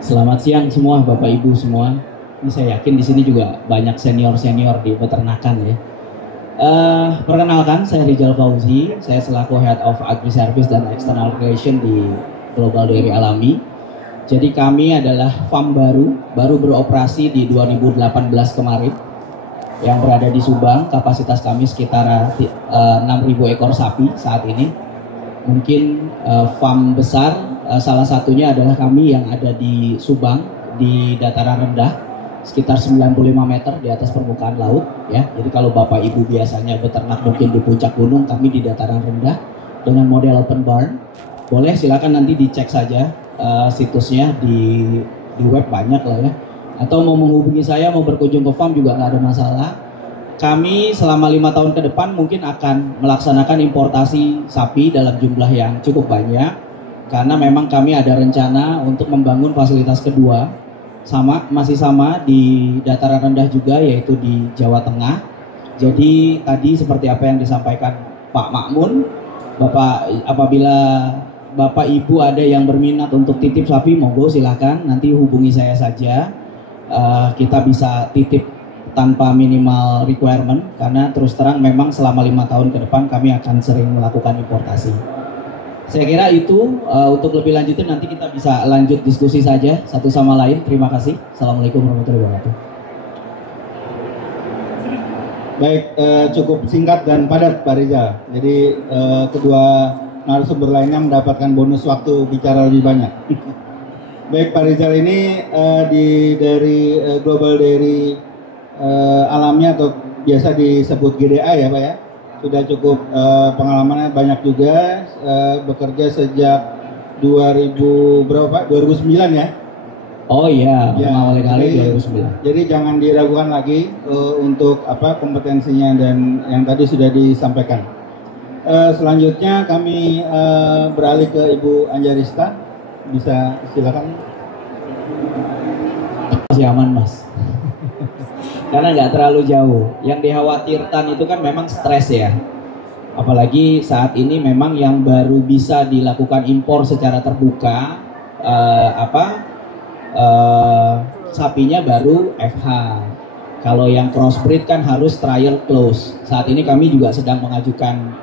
Selamat siang semua Bapak Ibu semua. Ini saya yakin di sini juga banyak senior-senior di peternakan ya. Perkenalkan, saya Rizal Fauzi. Saya selaku Head of Agri Service dan External Relation di Global Dairy Alami. Jadi kami adalah farm baru beroperasi di 2018 kemarin, yang berada di Subang. Kapasitas kami sekitar 6.000 ekor sapi saat ini. Mungkin farm besar salah satunya adalah kami yang ada di Subang, di dataran rendah sekitar 95 meter di atas permukaan laut ya. Jadi kalau Bapak Ibu biasanya beternak mungkin di puncak gunung, kami di dataran rendah dengan model open barn. Boleh silakan nanti dicek saja situsnya di web, banyak lah ya. Atau mau menghubungi saya, mau berkunjung ke farm juga nggak ada masalah. Kami selama 5 tahun ke depan mungkin akan melaksanakan importasi sapi dalam jumlah yang cukup banyak, karena memang kami ada rencana untuk membangun fasilitas kedua, masih sama di dataran rendah juga, yaitu di Jawa Tengah. Jadi tadi seperti apa yang disampaikan Pak Makmun, apabila Bapak Ibu ada yang berminat untuk titip sapi, monggo silakan nanti hubungi saya saja. Kita bisa titip tanpa minimal requirement, karena terus terang memang selama 5 tahun ke depan kami akan sering melakukan importasi. Saya kira itu untuk lebih lanjutnya nanti kita bisa lanjut diskusi saja satu sama lain. Terima kasih. Assalamualaikum warahmatullahi wabarakatuh. Baik, cukup singkat dan padat Pak Rizal. Jadi kedua narasumber lainnya mendapatkan bonus waktu bicara lebih banyak. Baik, Pak Rizal ini dari Global Dairy Alami atau biasa disebut GDA ya Pak ya. Sudah cukup pengalamannya banyak juga, bekerja sejak 2000 berapa Pak? 2009 ya? Oh iya, ya, awal kali 2009. Jadi jangan diragukan lagi untuk kompetensinya dan yang tadi sudah disampaikan. Selanjutnya kami beralih ke Ibu Anjarista. Bisa silakan. Masih aman Mas. Karena nggak terlalu jauh. Yang dikhawatirkan itu kan memang stres ya. Apalagi saat ini memang yang baru bisa dilakukan impor secara terbuka, sapinya baru FH. Kalau yang crossbreed kan harus trial close. Saat ini kami juga sedang mengajukan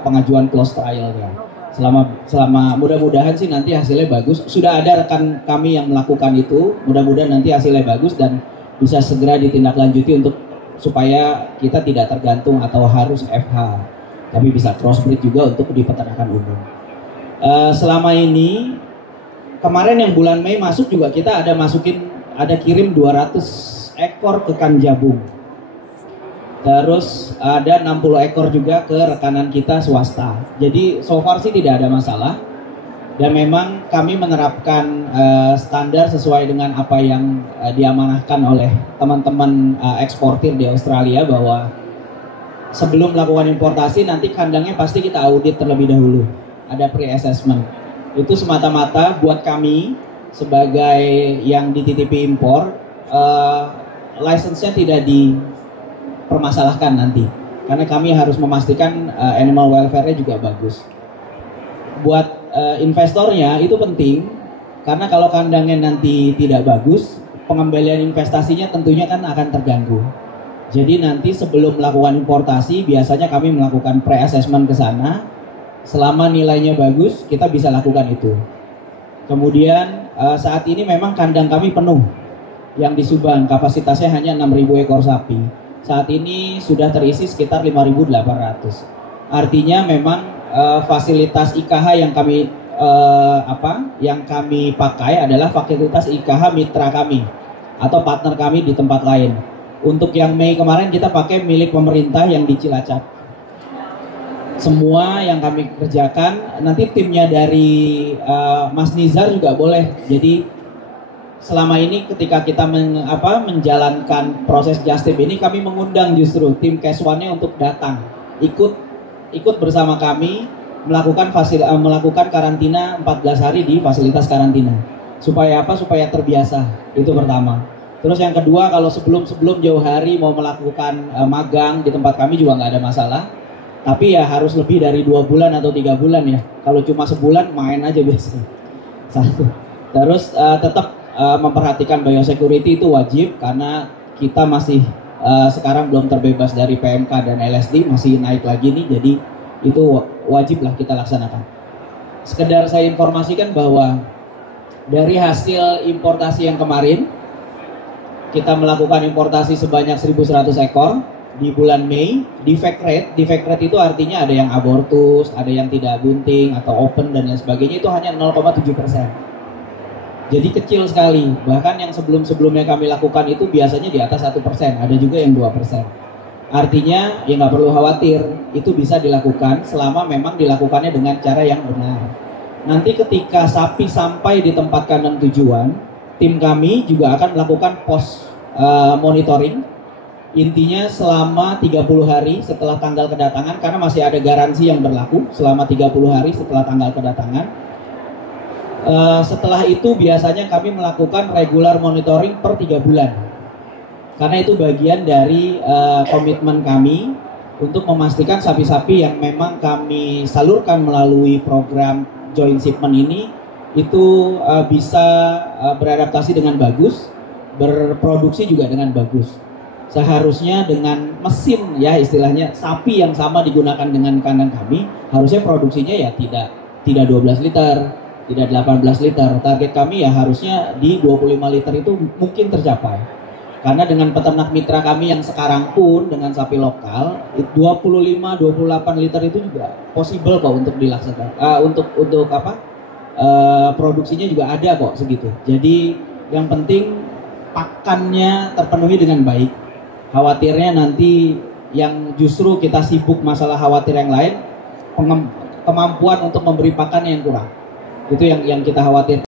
pengajuan close trial ya. Selama mudah-mudahan sih nanti hasilnya bagus. Sudah ada rekan kami yang melakukan itu. Mudah-mudahan nanti hasilnya bagus dan bisa segera ditindaklanjuti supaya kita tidak tergantung atau harus FH, tapi bisa crossbreed juga untuk di peternakan umum. Selama ini kemarin yang bulan Mei masuk juga kita ada kirim 200 ekor ke Kanjabung. Terus ada 60 ekor juga ke rekanan kita swasta. Jadi so far sih tidak ada masalah. Dan memang kami menerapkan standar sesuai dengan apa yang diamanahkan oleh teman-teman eksportir di Australia, bahwa sebelum melakukan importasi nanti kandangnya pasti kita audit terlebih dahulu. Ada pre-assessment. Itu semata-mata buat kami sebagai yang dititipi impor, license-nya tidak dipermasalahkan nanti. Karena kami harus memastikan animal welfare-nya juga bagus. Buat investornya itu penting, karena kalau kandangnya nanti tidak bagus, pengembalian investasinya tentunya kan akan terganggu. Jadi nanti sebelum melakukan importasi biasanya kami melakukan pre-assessment ke sana. Selama nilainya bagus, kita bisa lakukan itu. Kemudian saat ini memang kandang kami penuh. Yang di Subang kapasitasnya hanya 6.000 ekor sapi. Saat ini sudah terisi sekitar 5.800. Artinya memang fasilitas IKH yang kami pakai adalah fasilitas IKH mitra kami atau partner kami di tempat lain. Untuk yang Mei kemarin kita pakai milik pemerintah yang di Cilacap. Semua yang kami kerjakan, nanti timnya dari Mas Nizar juga boleh. Jadi selama ini ketika kita menjalankan proses Justip ini, kami mengundang justru tim Cash One-nya untuk datang ikut bersama kami melakukan karantina 14 hari di fasilitas karantina. Supaya apa? Supaya terbiasa. Itu pertama. Terus yang kedua, kalau sebelum jauh hari mau melakukan magang di tempat kami juga nggak ada masalah. Tapi ya harus lebih dari 2 bulan atau 3 bulan ya. Kalau cuma sebulan main aja biasanya. Satu. Terus tetap memperhatikan biosecurity itu wajib karena kita masih sekarang belum terbebas dari PMK dan LSD, masih naik lagi nih, jadi itu wajiblah kita laksanakan. Sekedar saya informasikan bahwa dari hasil importasi yang kemarin, kita melakukan importasi sebanyak 1.100 ekor di bulan Mei. Defect rate itu artinya ada yang abortus, ada yang tidak bunting atau open dan lain sebagainya, itu hanya 0,7%. Jadi kecil sekali, bahkan yang sebelum-sebelumnya kami lakukan itu biasanya di atas 1%, ada juga yang 2%. Artinya ya nggak perlu khawatir, itu bisa dilakukan selama memang dilakukannya dengan cara yang benar. Nanti ketika sapi sampai di tempat kandang tujuan, tim kami juga akan melakukan pos monitoring. Intinya selama 30 hari setelah tanggal kedatangan, karena masih ada garansi yang berlaku selama 30 hari setelah tanggal kedatangan. Setelah itu biasanya kami melakukan regular monitoring per 3 bulan. Karena itu bagian dari komitmen kami untuk memastikan sapi-sapi yang memang kami salurkan melalui program joint shipment ini itu bisa beradaptasi dengan bagus, berproduksi juga dengan bagus. Seharusnya dengan mesin, ya istilahnya sapi yang sama digunakan dengan kandang kami, harusnya produksinya ya tidak 12 liter, tidak 18 liter. Target kami ya harusnya di 25 liter itu mungkin tercapai. Karena dengan peternak mitra kami yang sekarang pun dengan sapi lokal 25-28 liter itu juga possible kok untuk dilaksanakan. Untuk produksinya juga ada kok segitu. Jadi yang penting pakannya terpenuhi dengan baik. Khawatirnya nanti yang justru kita sibuk masalah khawatir yang lain, kemampuan untuk memberi pakan yang kurang. Itu yang kita khawatir.